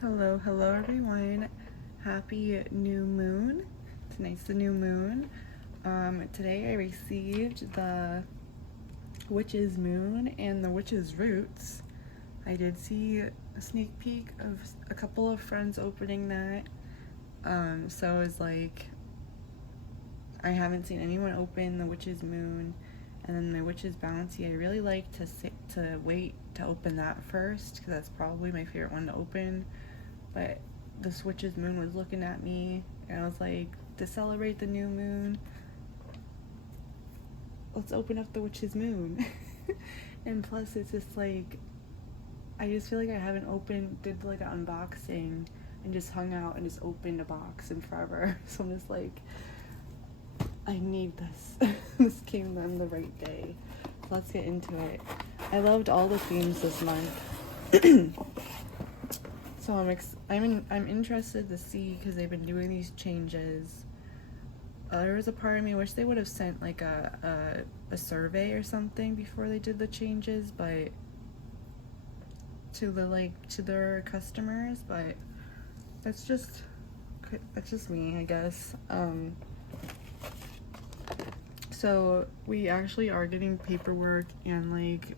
Hello everyone. Happy new moon. Tonight's the new moon. Today I received the witch's moon and the witch's roots. I did see a sneak peek of a couple of friends opening that. So I was like, I haven't seen anyone open the witch's moon and then the witch's bounty. I really like to wait to open that first because that's probably my favorite one to open. But this witch's moon was looking at me and I was like, to celebrate the new moon, let's open up the witch's moon. And plus it's just like, I just feel like I haven't did like an unboxing and just hung out and just opened a box in forever. So I'm just like, I need this. This came on the right day. So let's get into it. I loved all the themes this month. So I'm interested to see because they've been doing these changes. There was a part of me wish they would have sent like a survey or something before they did the changes, but to their customers. But that's just me, I guess. So we actually are getting paperwork and like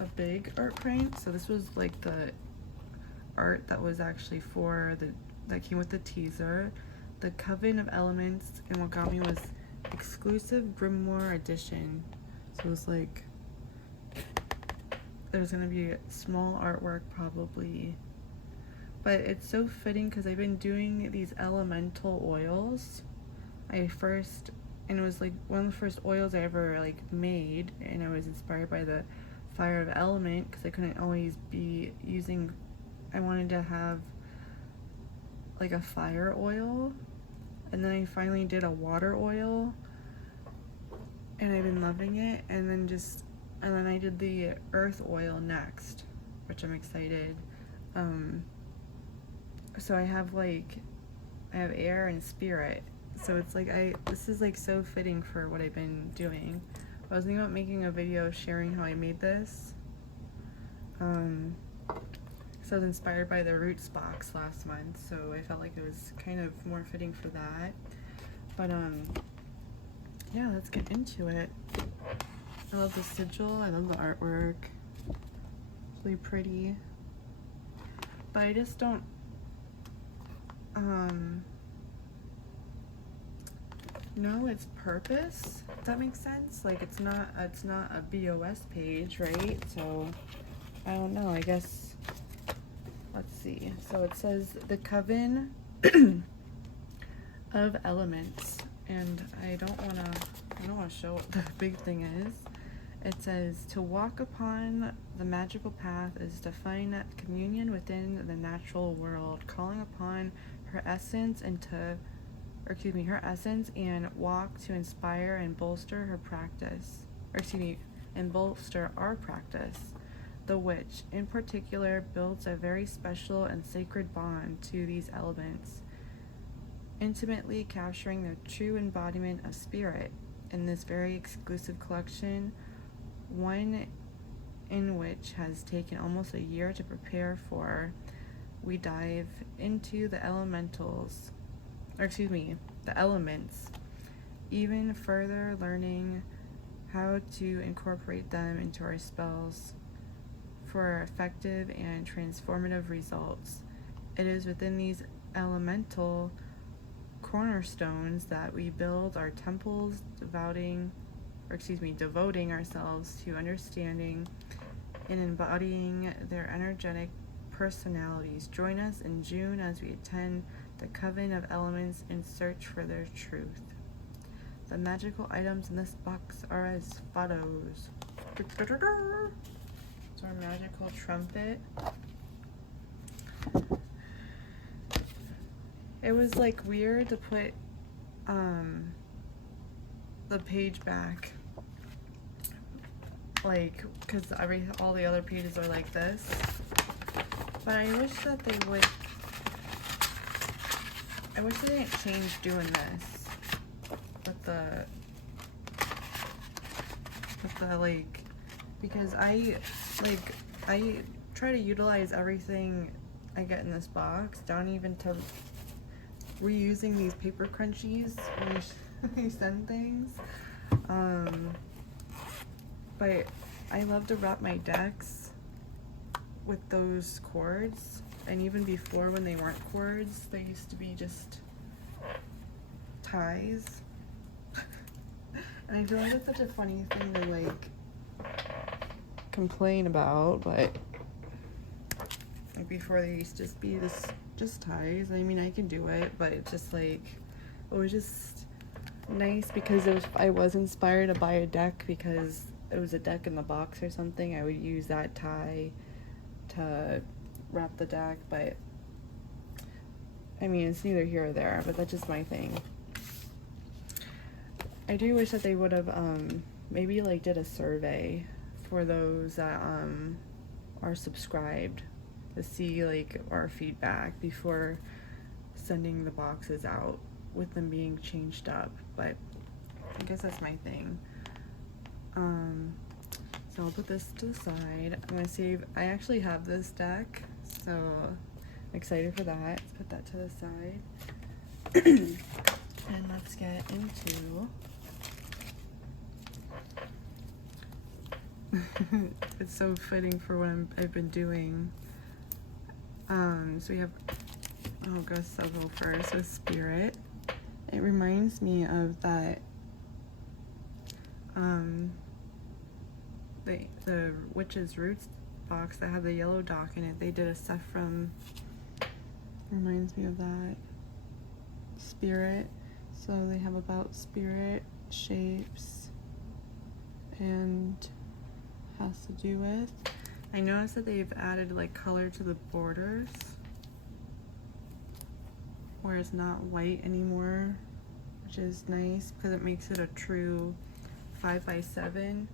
a big art print. So this was like the art that was actually that came with the teaser. The Coven of Elements, and what got me was exclusive Grimoire edition. So it was like there's gonna be small artwork probably, but it's so fitting because I've been doing these elemental oils. And it was like one of the first oils I ever like made, and I was inspired by the fire of element because I couldn't always be using. I wanted to have like a fire oil, and then I finally did a water oil, and I've been loving it. And then I did the earth oil next, which I'm excited. So I have air and spirit, so it's like this is like so fitting for what I've been doing. I was thinking about making a video sharing how I made this. So I was inspired by the Roots box last month, so I felt like it was kind of more fitting for that. But yeah, let's get into it. I love the sigil, I love the artwork. It's really pretty. But I just don't know its purpose. Does that make sense? Like it's not a BOS page, right? So I don't know, I guess. Let's see. So it says the Coven of Elements, and I don't wanna show what the big thing is. It says to walk upon the magical path is to find communion within the natural world, calling upon her essence and walk to inspire and bolster her practice. And bolster our practice. The witch, in particular, builds a very special and sacred bond to these elements, intimately capturing the true embodiment of spirit in this very exclusive collection, one in which has taken almost a year to prepare for. We dive into the elements, even further learning how to incorporate them into our spells for effective and transformative results. It is within these elemental cornerstones that we build our temples, devoting ourselves to understanding and embodying their energetic personalities. Join us in June as we attend the Coven of Elements in search for their truth. The magical items in this box are as follows. It's our magical trumpet. It was like weird to put the page back, like, because all the other pages are like this. But I wish they didn't change doing this with the like, because I try to utilize everything I get in this box, down even to reusing these paper crunchies when you send things. But I love to wrap my decks with those cords, and even before, when they weren't cords, they used to be just ties. And I feel like it's such a funny thing to like complain about, but like before they used to just be just ties. I mean, I can do it, but it's just like, it was just nice because I was inspired to buy a deck because it was a deck in the box or something. I would use that tie to wrap the deck, but I mean, it's neither here or there, but that's just my thing. I do wish that they would have maybe like did a survey for those that are subscribed to see like our feedback before sending the boxes out with them being changed up, but I guess that's my thing. So I'll put this to the side. I'm gonna save, I actually have this deck, so I'm excited for that. Let's put that to the side. And let's get into it's so fitting for what I've been doing. So we have, I'll go several first. So Spirit. It reminds me of that the Witch's Roots box that had the yellow dock in it. They did a Sephram. Reminds me of that. Spirit. So they have about spirit, shapes, and has to do with. I noticed that they've added like color to the borders, where it's not white anymore, which is nice because it makes it a true 5x7.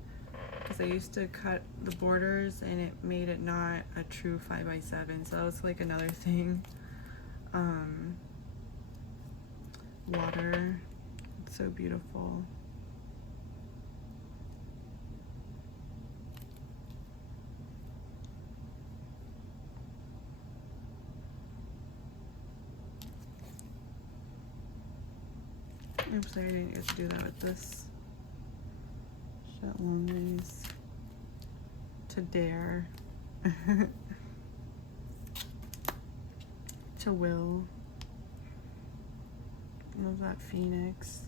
Because I used to cut the borders and it made it not a true 5x7, so that was like another thing. Water, it's so beautiful. Oops, I didn't get to do that with this. Shut long ways to dare. To will. Love that phoenix.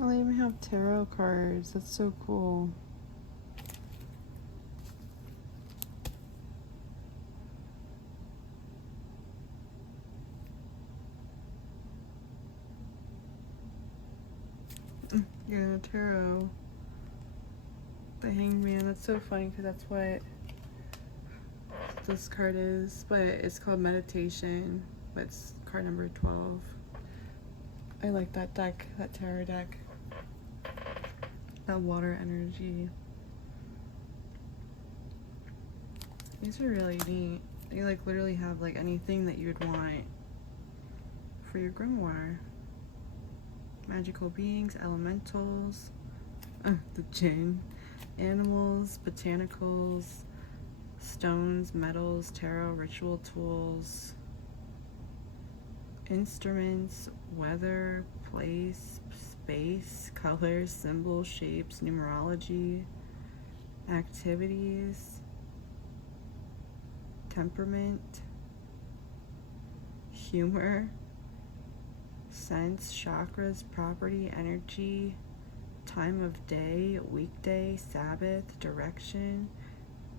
Oh, they even have tarot cards. That's so cool. Yeah, tarot. The Hangman. That's so funny because that's what this card is. But it's called Meditation. But it's card number 12. I like that deck, that tarot deck. That water energy. These are really neat. They like literally have like anything that you would want for your grimoire. Magical beings, elementals, the djinn, animals, botanicals, stones, metals, tarot, ritual tools, instruments, weather, place, space, colors, symbols, shapes, numerology, activities, temperament, humor, sense, chakras, property, energy, time of day, weekday, Sabbath, direction,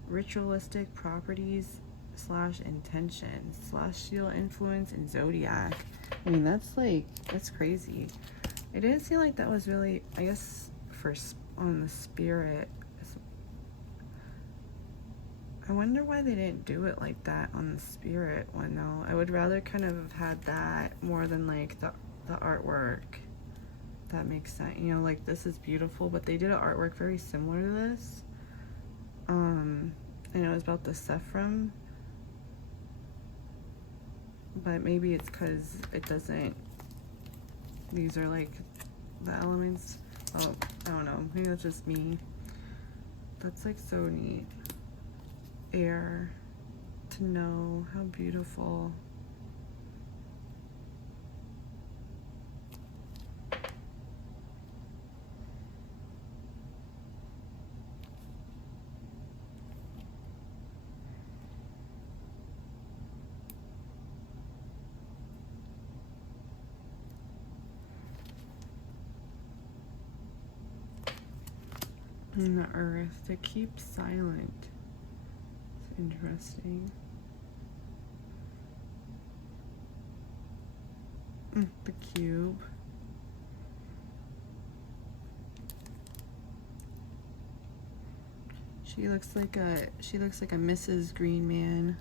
ritualistic properties / intention, celestial influence, and zodiac. I mean, that's crazy. It didn't seem like that was really, I guess, on the spirit. I wonder why they didn't do it like that on the spirit one though. I would rather kind of have had that more than like the artwork. That makes sense. You know, like this is beautiful, but they did an artwork very similar to this. I know it was about the Sephram, but maybe it's because it doesn't, these are like the elements. Oh, I don't know, maybe that's just me. That's like so neat. Air, to know, how beautiful. And the earth, to keep silent. It's interesting. The cube. She looks like a Mrs. Green Man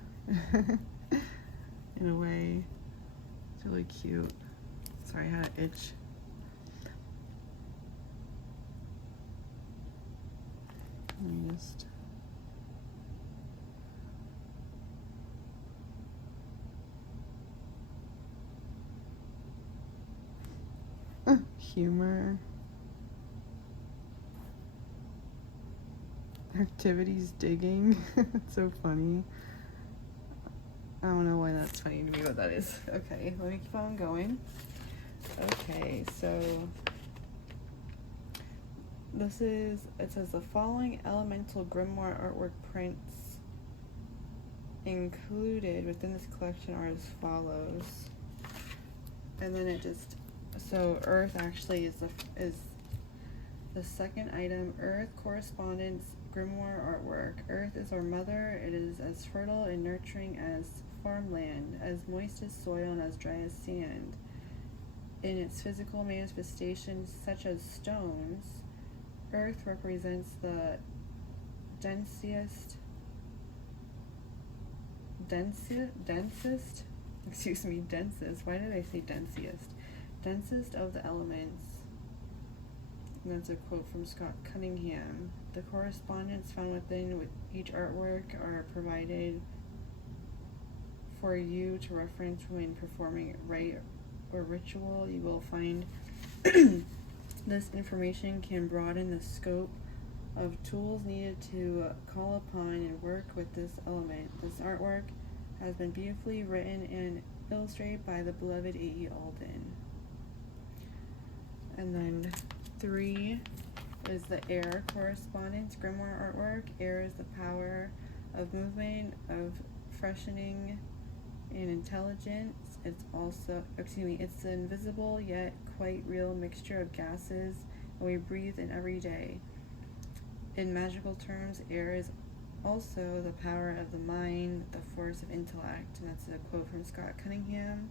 in a way. It's really cute. Sorry, I had an itch. Let me just. Humor. Activities digging. It's so funny. I don't know why that's funny to me, what that is. Okay, let me keep on going. Okay, so this is, it says the following elemental grimoire artwork prints included within this collection are as follows. And then it just, so Earth actually is the second item. Earth correspondence grimoire artwork. Earth is our mother. It is as fertile and nurturing as farmland, as moist as soil and as dry as sand. In its physical manifestations, such as stones, Earth represents the densest, why did I say densiest? Densest of the elements. And that's a quote from Scott Cunningham. The correspondence found within with each artwork are provided for you to reference when performing rite or ritual. You will find this information can broaden the scope of tools needed to call upon and work with this element. This artwork has been beautifully written and illustrated by the beloved A.E. Alden. And then 3 is the air correspondence grimoire artwork. Air is the power of movement, of freshening, and intelligence. It's also, it's the invisible yet quite real mixture of gases we breathe in every day. In magical terms, air is also the power of the mind, the force of intellect. And that's a quote from Scott Cunningham.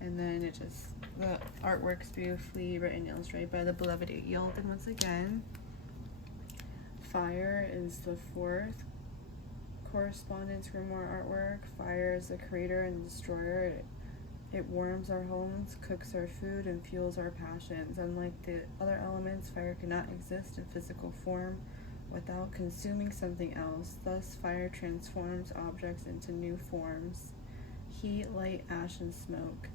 And then it just, the artwork's beautifully written and illustrated by the beloved A.E. Alden once again. Fire is the 4th correspondence grimoire artwork. Fire is the creator and destroyer. It warms our homes, cooks our food, and fuels our passions. Unlike the other elements, fire cannot exist in physical form without consuming something else. Thus, fire transforms objects into new forms. Heat, light, ash, and smoke.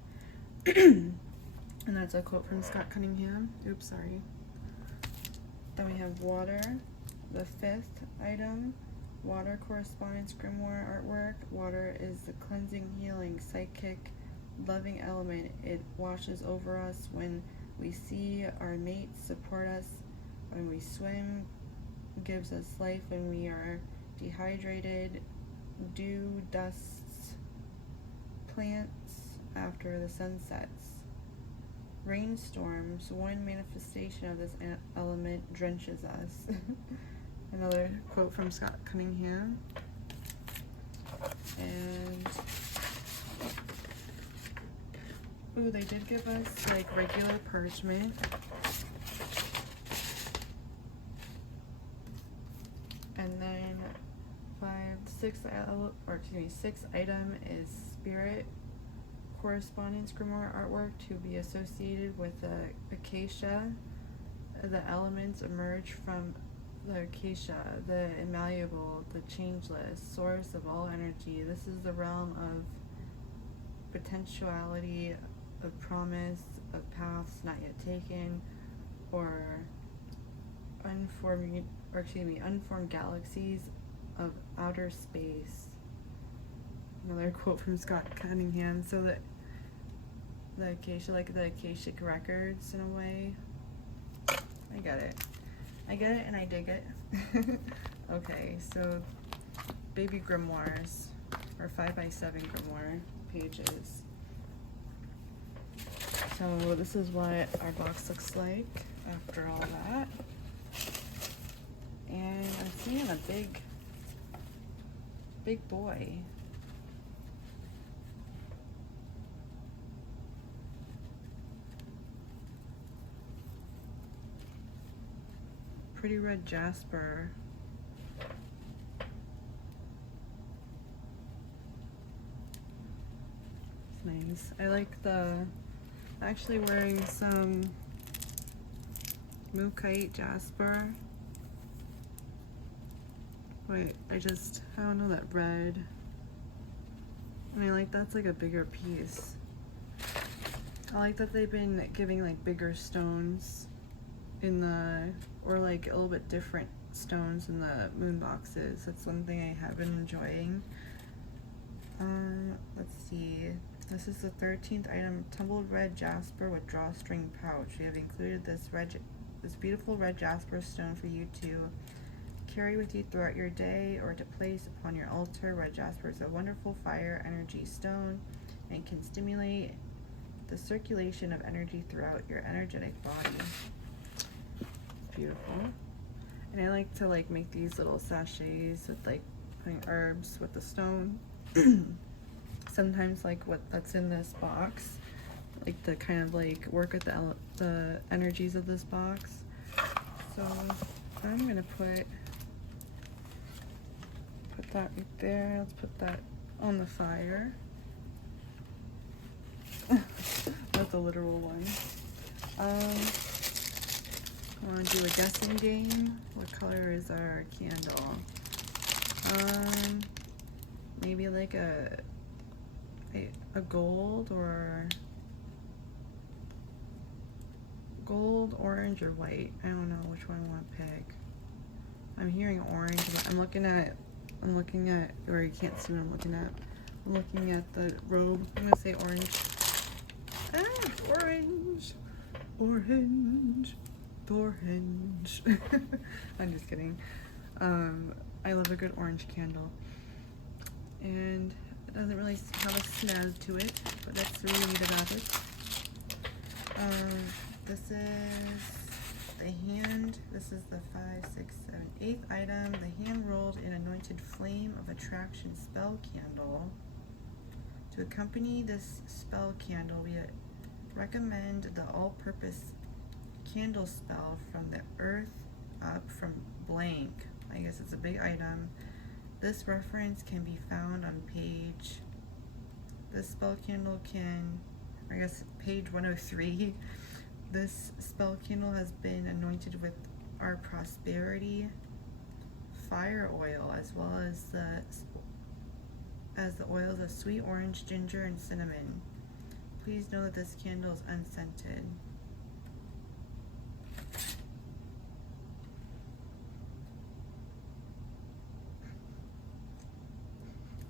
And that's a quote from Scott Cunningham. Oops, sorry. Then we have water, the 5th item. Water correspondence grimoire artwork. Water is the cleansing, healing, psychic, loving element. It washes over us when we see our mates, support us when we swim, gives us life when we are dehydrated, dew, dusts, plants after the sun sets. Rainstorms, one manifestation of this element, drenches us. Another quote from Scott Cunningham. And ooh, they did give us like regular parchment. And then 6th item is spirit correspondence grimoire artwork to be associated with the acacia. The elements emerge from the acacia, the immalleable, the changeless, source of all energy. This is the realm of potentiality of promise of paths not yet taken, or unformed galaxies of outer space. Another quote from Scott Cunningham. So that the Acacia, like the Akashic records in a way. I get it and I dig it. Okay, so baby grimoires, or 5x7 grimoire pages. So this is what our box looks like after all that. And I'm seeing a big boy. Pretty red jasper. It's nice. I like actually wearing some Mookite jasper. Wait, I don't know that red. And I like that's like a bigger piece. I like that they've been giving like bigger stones or like a little bit different stones in the moon boxes. That's one thing I have been enjoying. Let's see. This is the 13th item, tumbled red jasper with drawstring pouch. We have included this beautiful red jasper stone for you to carry with you throughout your day or to place upon your altar. Red jasper is a wonderful fire energy stone and can stimulate the circulation of energy throughout your energetic body. Beautiful. And I like to like make these little sachets with like putting herbs with the stone. Sometimes like that's in this box, like to kind of like work with the energies of this box. So I'm gonna put that right there. Let's put that on the fire. That's a literal one. I want to do a guessing game. What color is our candle? Maybe like a gold, or gold, orange, or white. I don't know which one I want to pick. I'm hearing orange, but I'm looking at, or you can't see what I'm looking at. I'm looking at the robe. I'm gonna say orange. Orange. Orange. I'm just kidding. I love a good orange candle. And it doesn't really have a smell to it, but that's really neat about it. This is the hand. This is the 5, 6, 7, 8th item. The hand rolled and anointed flame of attraction spell candle. To accompany this spell candle, we recommend the all-purpose candle spell from the earth up from blank. I guess it's a big item. This reference can be found on page, this spell candle page 103. This spell candle has been anointed with our prosperity fire oil, as well as the oils of sweet orange, ginger, and cinnamon. Please know that this candle is unscented.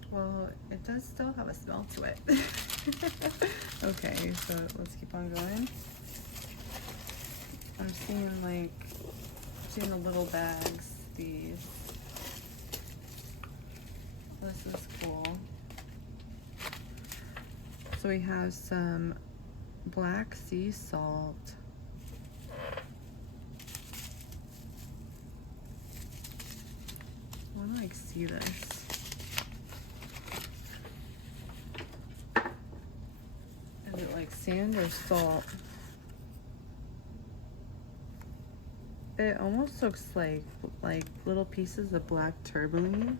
Well, it does still have a smell to it. Okay, so let's keep on going. I'm seeing the little bags, these. This is cool. So we have some black sea salt. I want to see this. Is it like sand or salt? It almost looks like little pieces of black tourmaline.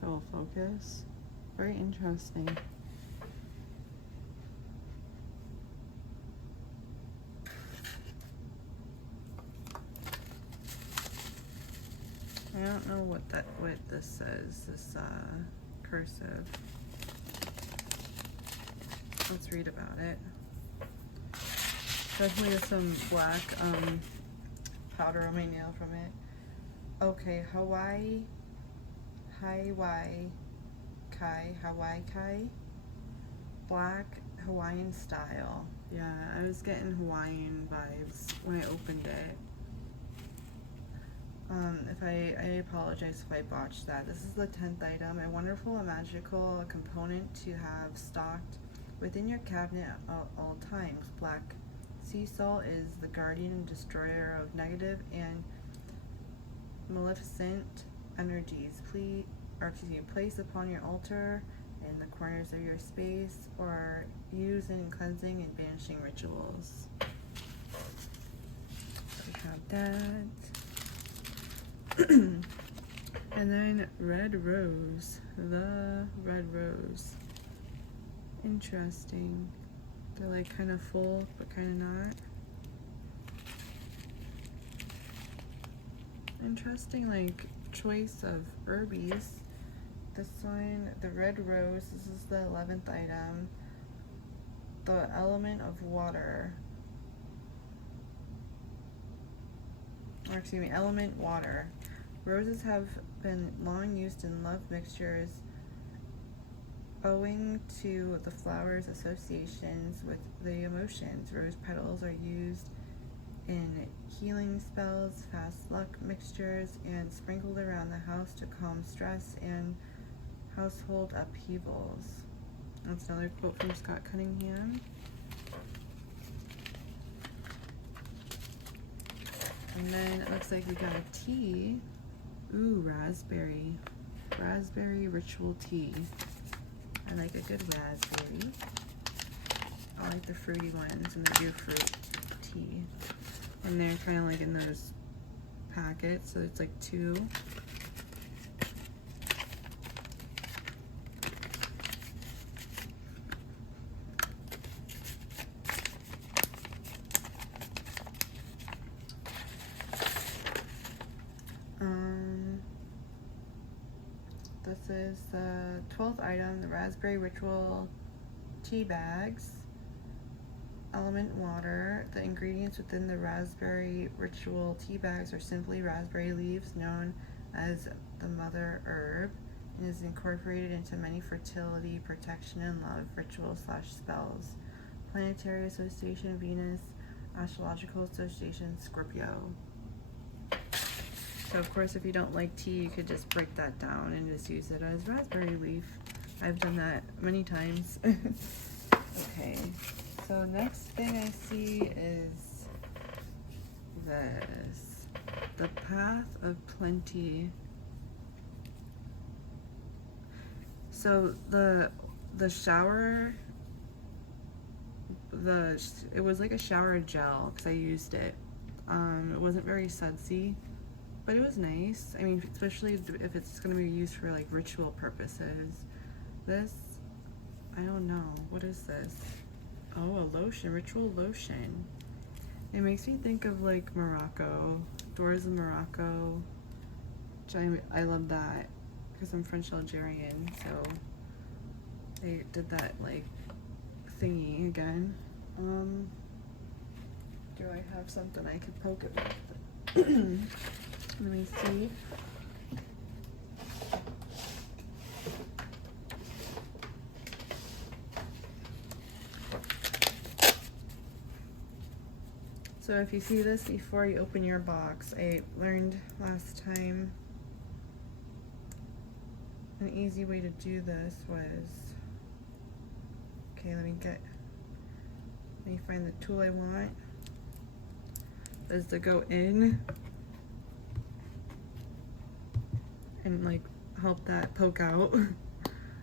It'll focus. Very interesting. I don't know what this says, this cursive. let's read about it. Definitely with some black powder on my nail from it. Okay, Hawaii Kai. Black Hawaiian style. Yeah, I was getting Hawaiian vibes when I opened it. If I apologize if I botched that. This is the 10th item. A wonderful and magical component to have stocked within your cabinet at all times. Black sea salt is the guardian and destroyer of negative and maleficent energies. Place upon your altar in the corners of your space, or use in cleansing and banishing rituals. So we have that. And then red rose, the red rose. Interesting. They're like kind of full, but kind of not. Interesting, like choice of herbies. This one, the red rose, this is the 11th item. The element of water. Or excuse me, element water. Roses have been long used in love mixtures owing to the flower's associations with the emotions. Rose petals are used in healing spells, fast luck mixtures, and sprinkled around the house to calm stress and household upheavals. That's another quote from Scott Cunningham. And then it looks like we got a tea. Ooh, raspberry. Raspberry ritual tea. I like a good raspberry. I like the fruity ones and the ear fruit tea. And they're kind of like in those packets, so it's like 2. This is the 12th item, the raspberry ritual tea bags. Element water. The ingredients within the raspberry ritual tea bags are simply raspberry leaves, known as the mother herb, and is incorporated into many fertility, protection, and love rituals/spells. Planetary Association, Venus. Astrological Association, Scorpio. So of course, if you don't like tea, you could just break that down and just use it as raspberry leaf. I've done that many times. Okay, so next thing I see is this. The Path of Plenty. So the shower, it was like a shower gel because I used it. It wasn't very sudsy, but it was nice. I mean, especially if it's going to be used for like ritual purposes. This, I don't know. What is this? Oh, a lotion, ritual lotion. It makes me think of like Morocco, Doors of Morocco, which I love that because I'm French Algerian, so they did that like thingy again. Do I have something I could poke it with? Let me see. So if you see this before you open your box, I learned last time an easy way to do this was, okay, let me find the tool I want, is to go in and like help that poke out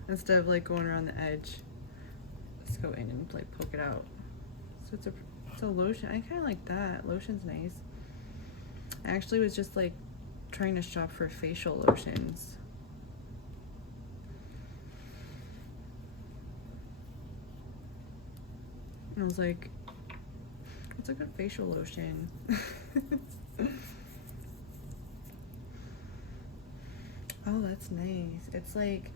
instead of like going around the edge. Let's go in and like poke it out. So it's a lotion. I kind of like that. Lotion's nice. I actually was just like trying to shop for facial lotions. And I was like, what's a good facial lotion? Oh, that's nice. It's like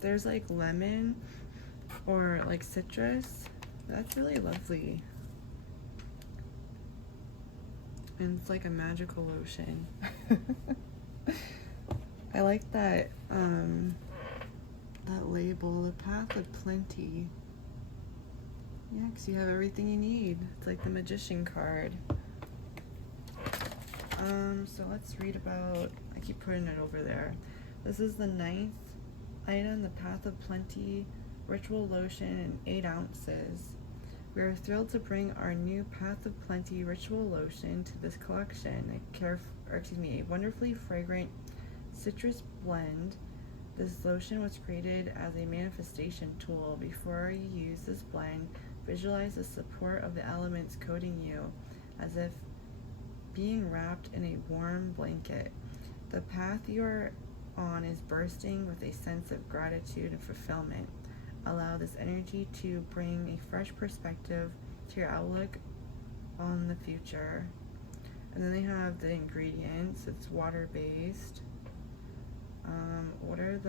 there's like lemon or like citrus. That's really lovely. And it's like a magical lotion. I like that that label, the Path of Plenty. Yeah, because you have everything you need. It's like the magician card. So let's read about, I keep putting it over there. This is the 9th item, the Path of Plenty Ritual Lotion in 8 ounces. We are thrilled to bring our new Path of Plenty Ritual Lotion to this collection. A wonderfully fragrant citrus blend. This lotion was created as a manifestation tool. Before you use this blend, visualize the support of the elements coating you, as if being wrapped in a warm blanket. The path you are on is bursting with a sense of gratitude and fulfillment. Allow this energy to bring a fresh perspective to your outlook on the future. And then they have the ingredients. It's water-based. What are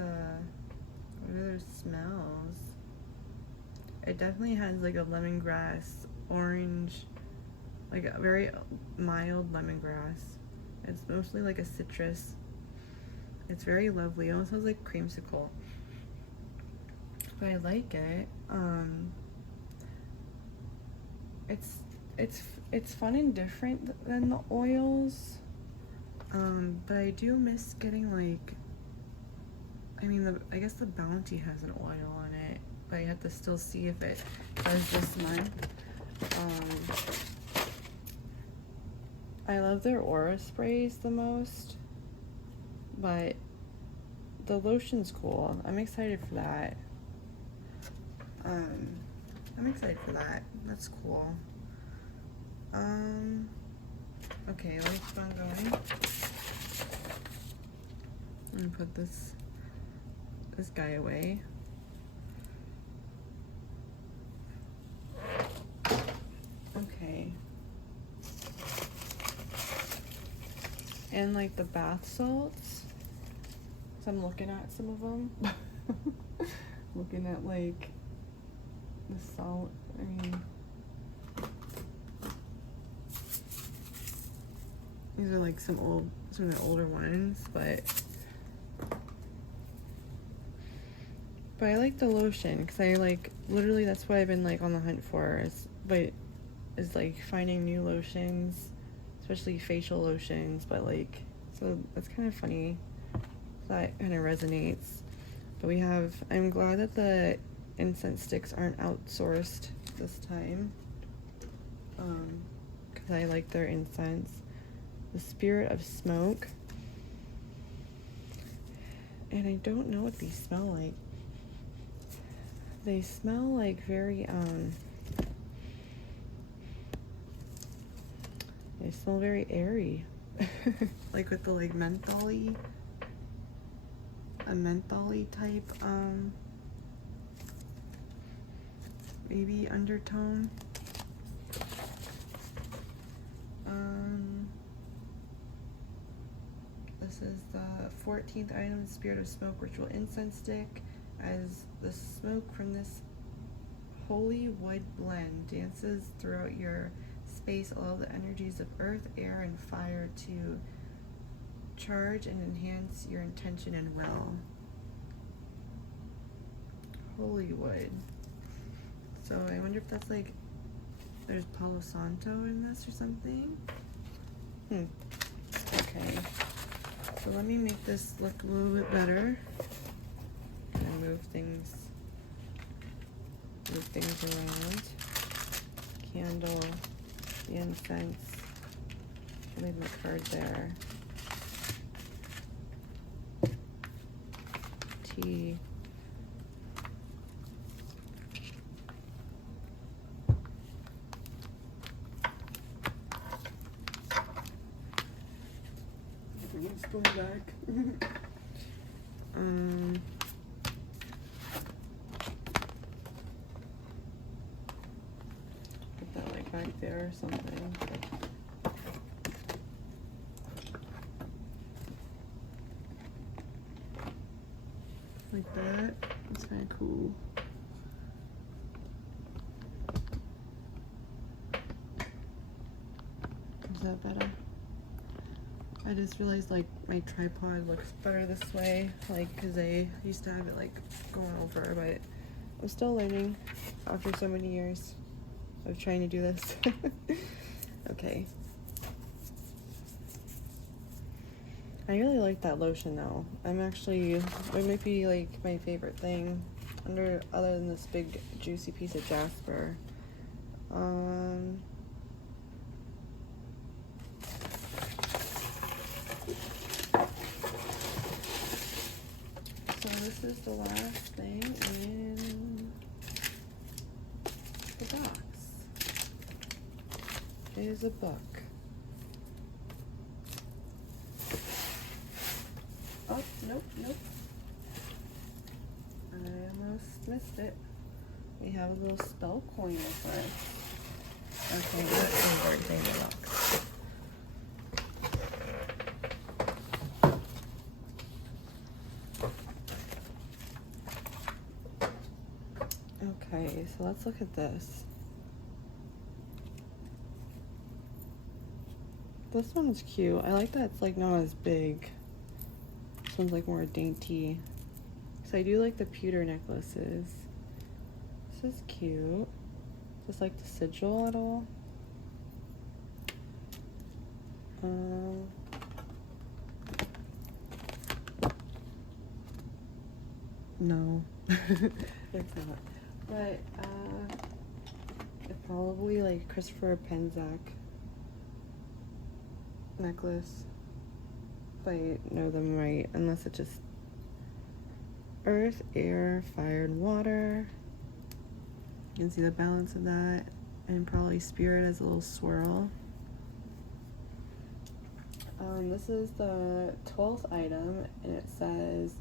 those smells? It definitely has like a lemongrass, orange, like a very mild lemongrass. It's mostly like a citrus. It's very lovely. It almost smells like creamsicle. But I like it. It's fun and different than the oils. But I do miss getting like, I guess the Bounty has an oil on it, but you have to still see if it does this month. I love their aura sprays the most, but the lotion's cool. I'm excited for that. That's cool. Okay, let me keep on going. I'm gonna put this guy away. Okay. And like the bath salts. So I'm looking at some of them. Looking at like the salt. These are like some of the older ones, but I like the lotion because I like literally that's what I've been like on the hunt for is like finding new lotions, especially facial lotions. But like, so that's kind of funny. That kind of resonates. But I'm glad that the incense sticks aren't outsourced this time, because I like their incense. The Spirit of Smoke. And I don't know what these smell like. They smell like very, they smell very airy. Like with the like mentholy, a mentholy type, maybe undertone. This is the 14th item, Spirit of Smoke Ritual Incense Stick. As the smoke from this holy wood blend dances throughout your space, allow the energies of earth, air, and fire to charge and enhance your intention and will. Holy wood. So I wonder if that's like, there's Palo Santo in this or something. Okay. So let me make this look a little bit better. And move things around. Candle, the incense. I'll leave my card there. Tea. Spoon back. Put that like back there or something. Like that. It's kind of cool. Is that better? I just realized like my tripod looks better this way, like because I used to have it like going over, but I'm still learning after so many years of trying to do this. Okay. I really like that lotion though. It might be like my favorite thing other than this big juicy piece of jasper. So this is the last thing in the box. It is a book. Oh, nope. I almost missed it. We have a little spell coin with us. Okay, that's the important thing in the box. Okay, so let's look at this. This one's cute. I like that it's like not as big. This one's like more dainty. So I do like the pewter necklaces. This is cute. Just like the sigil at all. No, it's not. But it's probably like Christopher Penczak necklace. If I know them right, unless it's just earth, air, fire, and water. You can see the balance of that, and probably spirit as a little swirl. This is the 12th item, and it says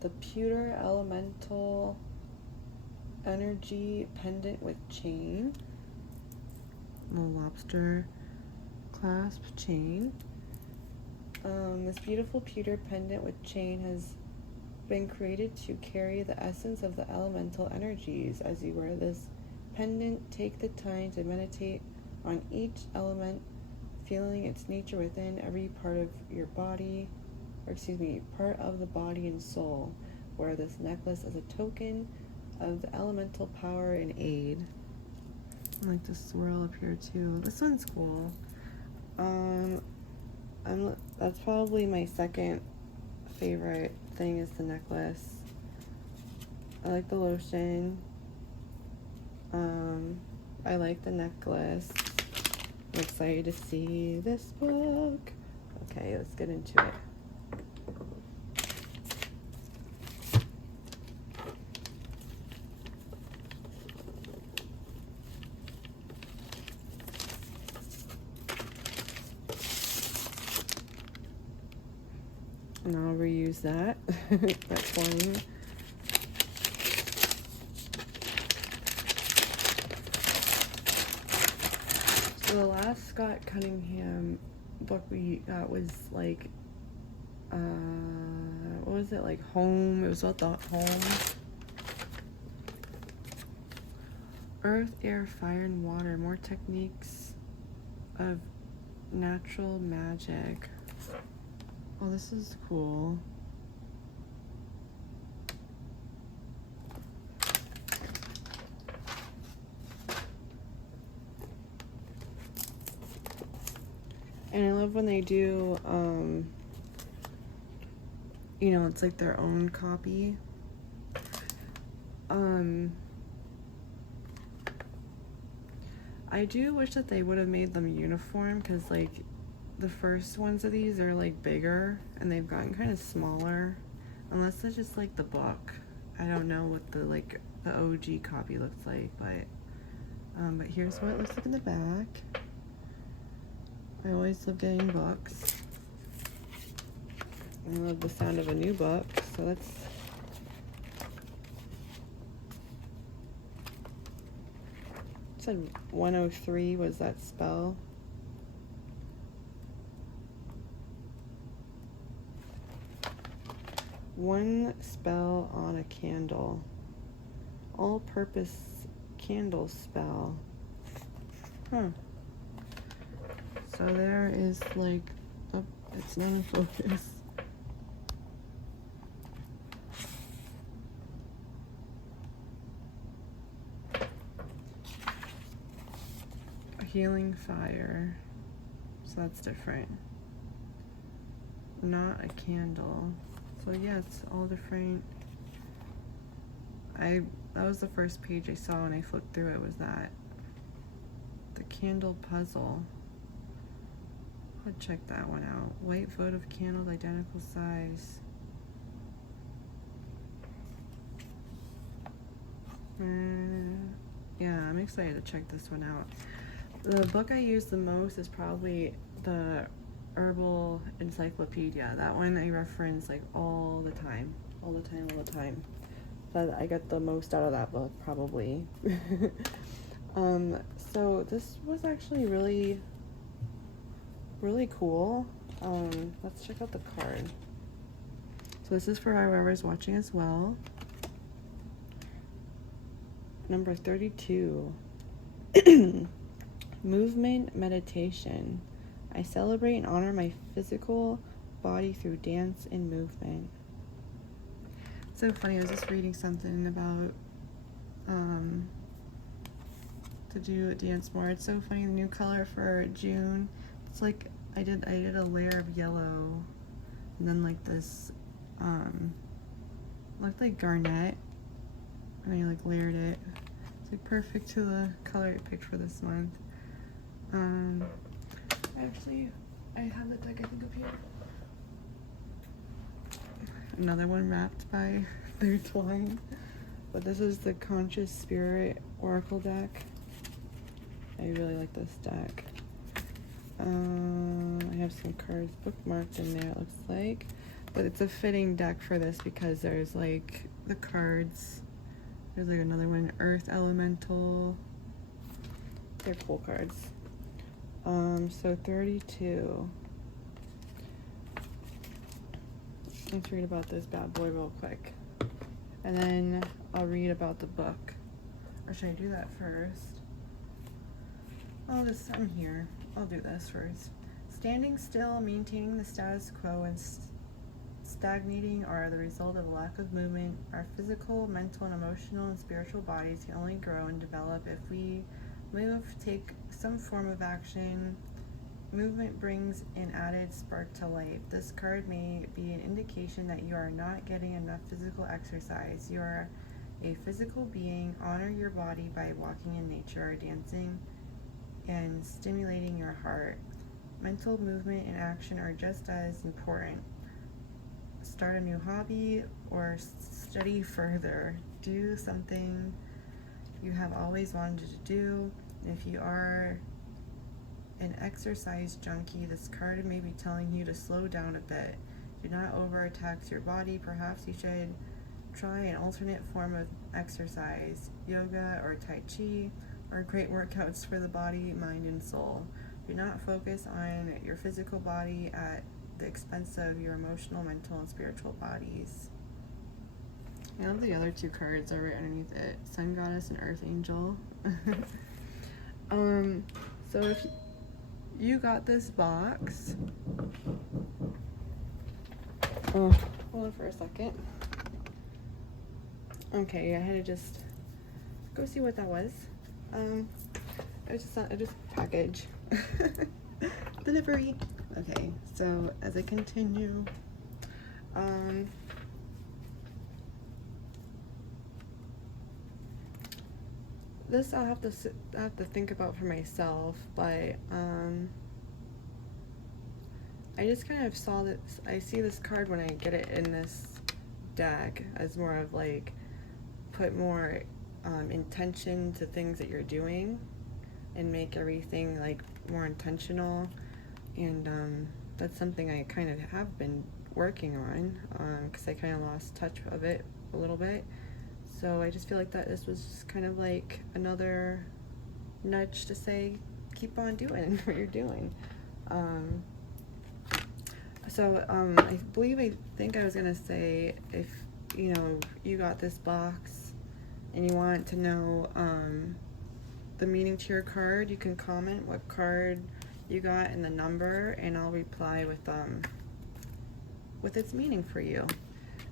the pewter elemental energy pendant with chain. Little lobster clasp chain. This beautiful pewter pendant with chain has been created to carry the essence of the elemental energies. As you wear this pendant, take the time to meditate on each element, feeling its nature within every part of your body, part of the body and soul. Wear this necklace as a token of the elemental power and aid. I like the swirl up here too. This one's cool. That's probably my second favorite thing is the necklace. I like the lotion. I like the necklace. I'm excited to see this book. Okay, let's get into it. And I'll reuse that. That's fine. So the last Scott Cunningham book we got was like, what was it, like home? It was about the home. Earth, air, fire, and water. More techniques of natural magic. Oh, this is cool. And I love when they do, it's like their own copy. I do wish that they would have made them uniform, because like the first ones of these are like bigger and they've gotten kind of smaller, unless it's just like the book. I don't know what the OG copy looks like, but here's what it looks like in the back. I always love getting books. I love the sound of a new book, so let's said 103 was that spell. One spell on a candle. all-purpose candle spell. Huh. So there is like, oh, it's not in focus. A healing fire. So that's different. Not a candle. So yeah, it's all different. That was the first page I saw when I flipped through it, was that. The candle puzzle. I'll check that one out. White votive candles, identical size. Yeah, I'm excited to check this one out. The book I use the most is probably the Herbal Encyclopedia. That one I reference like all the time. All the time. That I get the most out of that book, probably. So this was actually really cool. Let's check out the card. So this is for whoever's watching as well. Number 32. Movement meditation. I celebrate and honor my physical body through dance and movement. So funny, I was just reading something about to do a dance more. It's so funny, the new color for June. It's like I did a layer of yellow and then like this looked like garnet, and I like layered it. It's like perfect to the color I picked for this month. Actually, I have the deck I think up here. Another one wrapped by their twine. But this is the Conscious Spirit Oracle deck. I really like this deck. I have some cards bookmarked in there, it looks like. But it's a fitting deck for this because there's like the cards. There's like another one, Earth Elemental. They're cool cards. So 32. Let's read about this bad boy real quick. And then I'll read about the book. Or should I do that first? I'm here. I'll do this first. Standing still, maintaining the status quo, and stagnating are the result of a lack of movement. Our physical, mental, and emotional and spiritual bodies can only grow and develop if we move, take some form of action. Movement brings an added spark to life. This card may be an indication that you are not getting enough physical exercise. You are a physical being. Honor your body by walking in nature, dancing, and stimulating your heart. Mental movement and action are just as important. Start a new hobby or study further. Do something you have always wanted to do. If you are an exercise junkie, this card may be telling you to slow down a bit. Do not overtax your body. Perhaps you should try an alternate form of exercise. Yoga or Tai Chi are great workouts for the body, mind, and soul. Do not focus on your physical body at the expense of your emotional, mental, and spiritual bodies. I love the other two cards are right underneath it. Sun Goddess and Earth Angel. So if you got this box, hold on for a second. Okay, I had to just go see what that was. It was just a package. Delivery. Okay, so as I continue, this I have to think about for myself, but I just kind of saw this. I see this card when I get it in this deck as more of like put more intention to things that you're doing and make everything like more intentional, and that's something I kind of have been working on because I kind of lost touch of it a little bit. So I just feel like that this was just kind of like another nudge to say keep on doing what you're doing. I think I was gonna say, if you got this box, and you want to know the meaning to your card, you can comment what card you got and the number, and I'll reply with its meaning for you.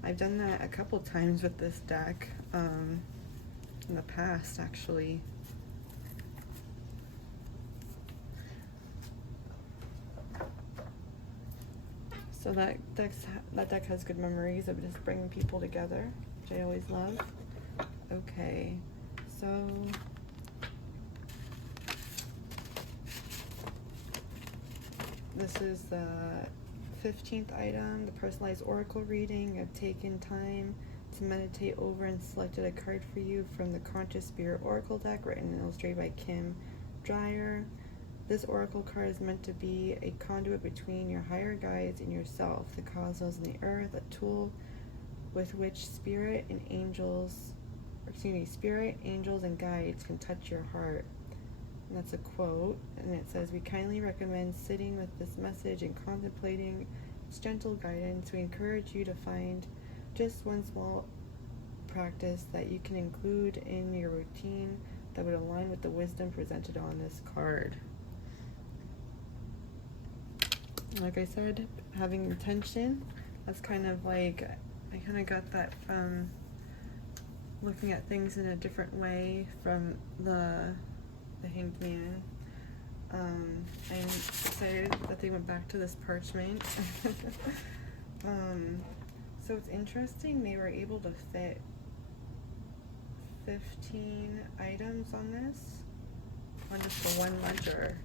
I've done that a couple times with this deck in the past, actually. So that deck has good memories of just bringing people together, which I always love. Okay, so this is the 15th item, the personalized oracle reading. I've taken time to meditate over and selected a card for you from the Conscious Spirit Oracle deck, written and illustrated by Kim Dreyer. This oracle card is meant to be a conduit between your higher guides and yourself, the cosmos and the earth, a tool with which spirit, angels, and guides can touch your heart. And that's a quote, and it says, "We kindly recommend sitting with this message and contemplating its gentle guidance. We encourage you to find just one small practice that you can include in your routine that would align with the wisdom presented on this card." Like I said, having intention, that's kind of like, I kind of got that from looking at things in a different way from the Hanged Man. I'm excited that they went back to this parchment. So it's interesting, they were able to fit 15 items on this, on just the one ledger,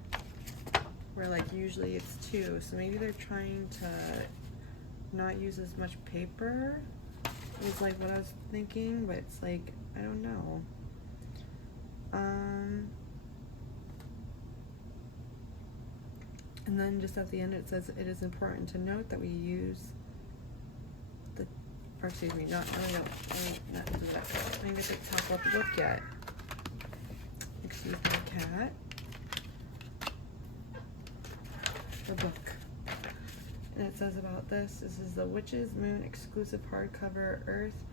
where like usually it's 2. So maybe they're trying to not use as much paper, is like what I was thinking, but it's like, I don't know. And then just at the end it says, "It is important to note that we use the," or excuse me, not do that. I didn't get to talk about the book yet. Excuse my cat. The book. And it says about this is the Witch's Moon exclusive hardcover, Earth,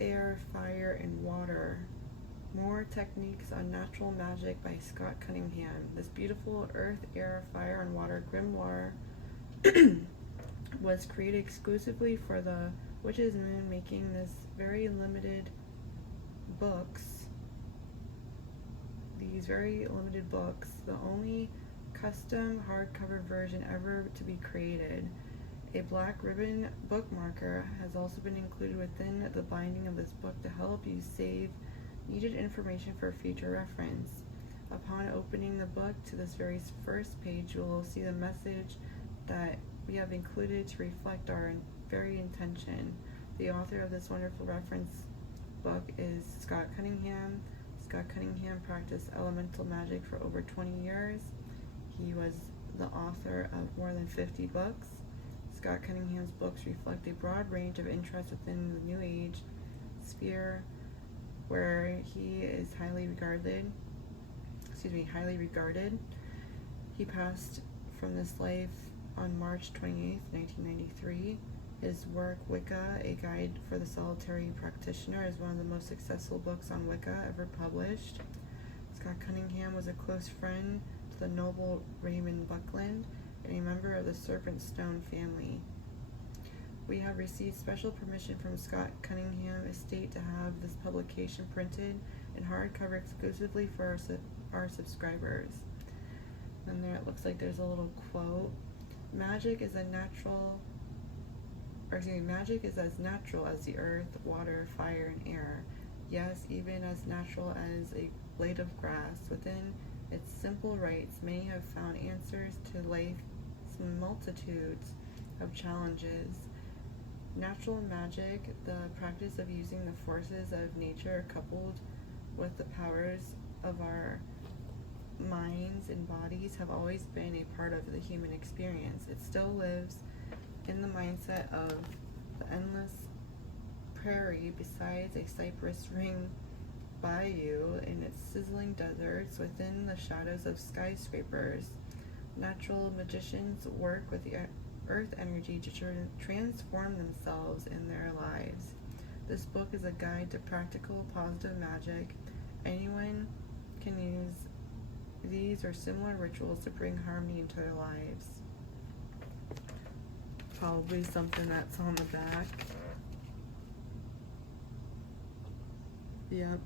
Air, Fire, and Water. More Techniques on Natural Magic by Scott Cunningham. This beautiful Earth, Air, Fire, and Water grimoire was created exclusively for the Witch's Moon, making this very limited books, the only custom hardcover version ever to be created. A black ribbon bookmarker has also been included within the binding of this book to help you save needed information for future reference. Upon opening the book to this very first page, you will see the message that we have included to reflect our very intention. The author of this wonderful reference book is Scott Cunningham. Scott Cunningham practiced elemental magic for over 20 years. He was the author of more than 50 books. Scott Cunningham's books reflect a broad range of interests within the New Age sphere, where he is highly regarded. He passed from this life on March 28th, 1993. His work, Wicca, A Guide for the Solitary Practitioner, is one of the most successful books on Wicca ever published. Scott Cunningham was a close friend to the noble Raymond Buckland and a member of the Serpent Stone family. We have received special permission from Scott Cunningham Estate to have this publication printed in hardcover exclusively for our subscribers. And there it looks like there's a little quote. Magic is as natural as the earth, water, fire, and air. Yes, even as natural as a blade of grass. Within its simple rites, many have found answers to life's multitudes of challenges. Natural magic, the practice of using the forces of nature coupled with the powers of our minds and bodies, have always been a part of the human experience. It still lives in the mindset of the endless prairie beside a cypress ring bayou, in its sizzling deserts, within the shadows of skyscrapers. Natural magicians work with the earth energy to transform themselves and their lives. This book is a guide to practical, positive magic. Anyone can use these or similar rituals to bring harmony into their lives. Probably something that's on the back. Yep.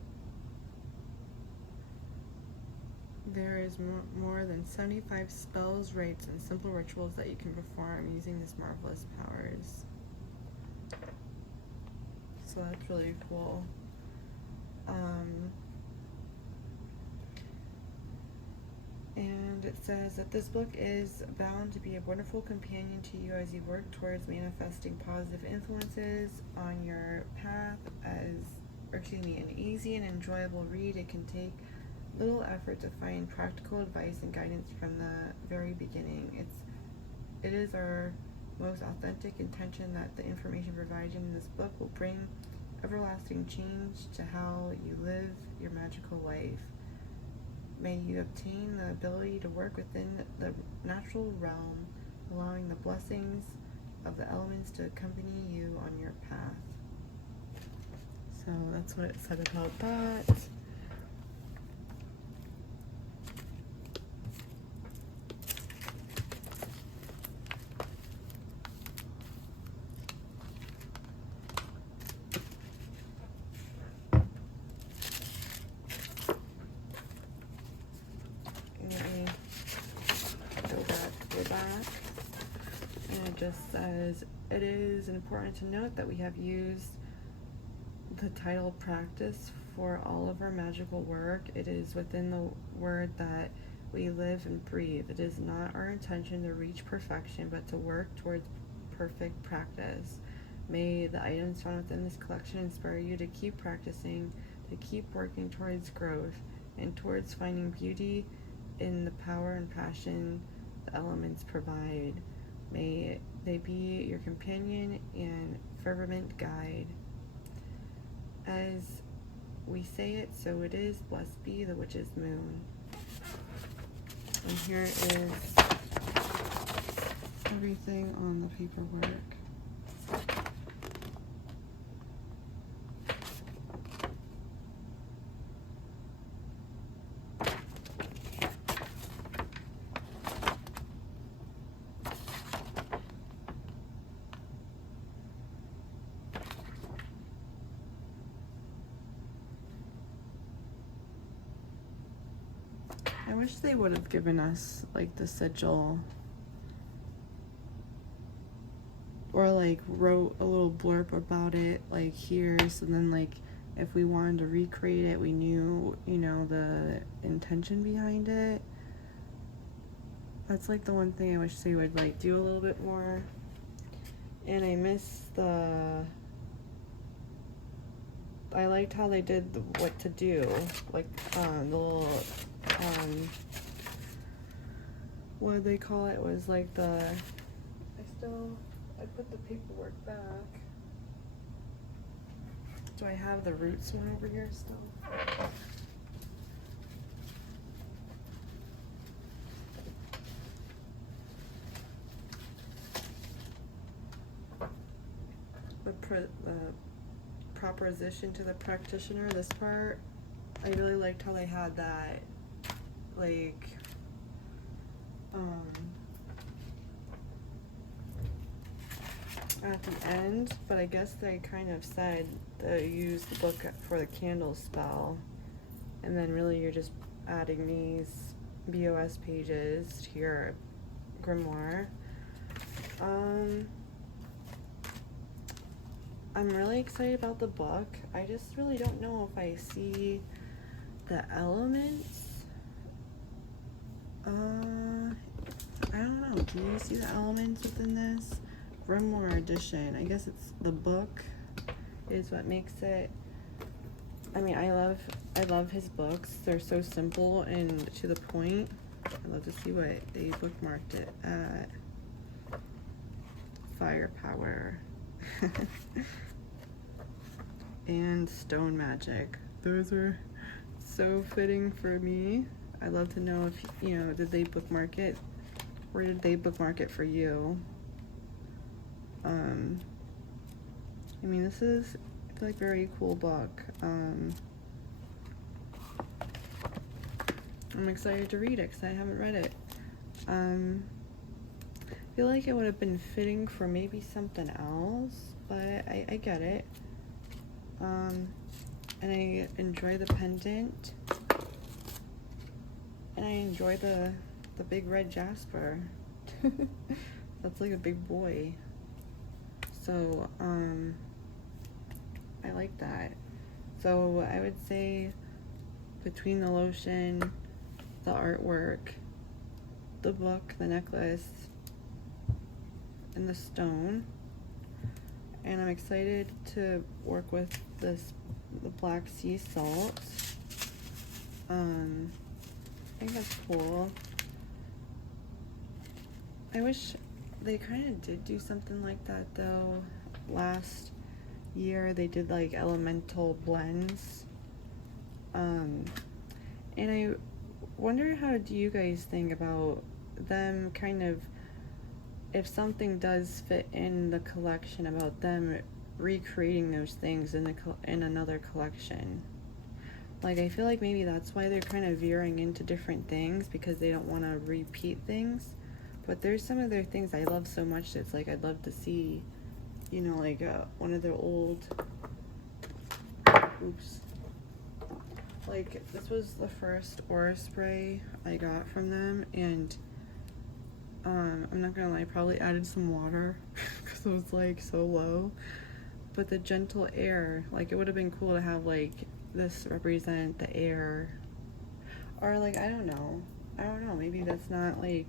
There is more than 75 spells, rites, and simple rituals that you can perform using these marvelous powers. So that's really cool. And it says that this book is bound to be a wonderful companion to you as you work towards manifesting positive influences on your path. An easy and enjoyable read. It can take little effort to find practical advice and guidance from the very beginning. It is our most authentic intention that the information provided in this book will bring everlasting change to how you live your magical life. May you obtain the ability to work within the natural realm, allowing the blessings of the elements to accompany you on your path. So that's what it said about that. And it just says, it is important to note that we have used the title practice for all of our magical work. It is within the word that we live and breathe. It is not our intention to reach perfection, but to work towards perfect practice. May the items found within this collection inspire you to keep practicing, to keep working towards growth, and towards finding beauty in the power and passion the elements provide. May they be your companion and fervent guide. As we say it, so it is. Blessed be the witch's moon. And here is everything on the paperwork. I wish they would have given us like the sigil, or like wrote a little blurb about it like here, so then like if we wanted to recreate it, we knew, you know, the intention behind it. That's like the one thing I wish they would like do a little bit more. And I miss I liked how they did what to do, like the little what did they call it? Was like I put the paperwork back. Do I have the roots one over here still? The proposition to the practitioner, this part, I really liked how they had that, like, at the end, but I guess they kind of said that you use the book for the candle spell, and then really you're just adding these BOS pages to your grimoire. I'm really excited about the book. I just really don't know if I see the elements. I don't know. Do you see the elements within this? Grimoire edition. I guess it's the book is what makes it. I mean, I love his books. They're so simple and to the point. I love to see what they bookmarked it at. Firepower. And stone magic. Those are so fitting for me. I'd love to know if, you know, did they bookmark it? Or did they bookmark it for you? I mean, this is like very cool book. I'm excited to read it because I haven't read it. I feel like it would have been fitting for maybe something else, but I get it. And I enjoy the pendant, and I enjoy the big red jasper. That's like a big boy. So I like that. So I would say between the lotion, the artwork, the book, the necklace, and the stone, and I'm excited to work with the black sea salt. I think that's cool. I wish they kind of did do something like that though. Last year they did like elemental blends. And I wonder, how do you guys think about them kind of, if something does fit in the collection, about them recreating those things in another collection? Like, I feel like maybe that's why they're kind of veering into different things, because they don't want to repeat things. But there's some of their things I love so much that it's like I'd love to see, you know, like one of their old, like this was the first aura spray I got from them, and I'm not gonna lie, I probably added some water because it was like so low. But the gentle air, like it would have been cool to have like this represent the air, or like I don't know, maybe that's not like,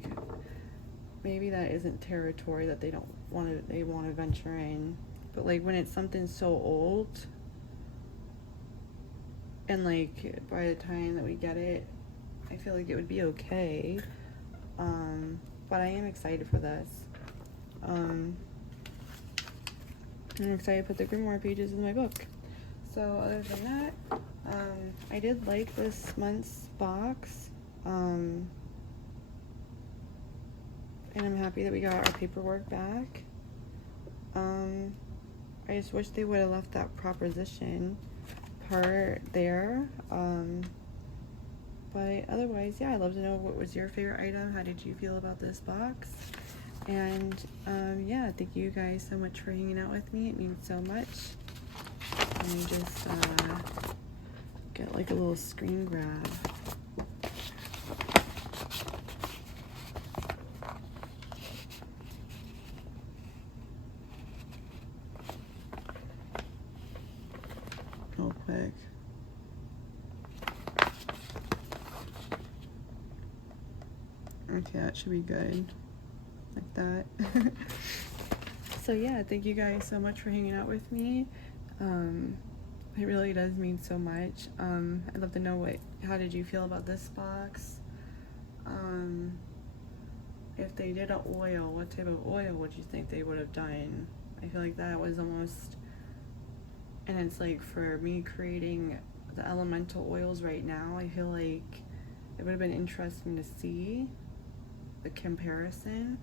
maybe that isn't territory that they want to venture in. But like when it's something so old, and like by the time that we get it, I feel like it would be okay. But I am excited for this. I'm excited to put the Grimoire pages in my book. So other than that, I did like this month's box. And I'm happy that we got our paperwork back. I just wish they would have left that proposition part there. But otherwise, yeah, I'd love to know, what was your favorite item? How did you feel about this box? And yeah, thank you guys so much for hanging out with me. It means so much. Let me just get like a little screen grab. Real quick. Okay, that should be good. Like that. So yeah, thank you guys so much for hanging out with me. It really does mean so much. I'd love to know how did you feel about this box? If they did an oil, what type of oil would you think they would have done? I feel like that was almost, and it's like for me creating the elemental oils right now, I feel like it would have been interesting to see the comparison.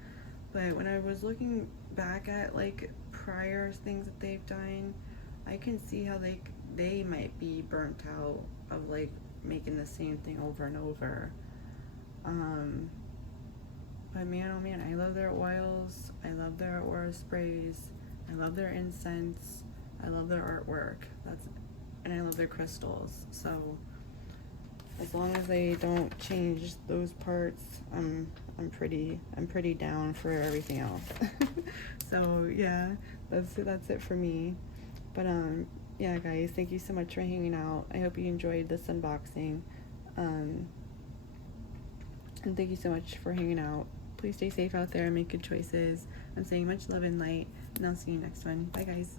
But when I was looking back at like prior things that they've done, I can see how they might be burnt out of like making the same thing over and over. But man, oh man, I love their oils, I love their aura sprays, I love their incense, I love their artwork, and I love their crystals. So as long as they don't change those parts, I'm pretty down for everything else. So yeah, that's it for me. But yeah guys, thank you so much for hanging out. I hope you enjoyed this unboxing. And thank you so much for hanging out. Please stay safe out there and make good choices. I'm saying much love and light, and I'll see you next one. Bye guys.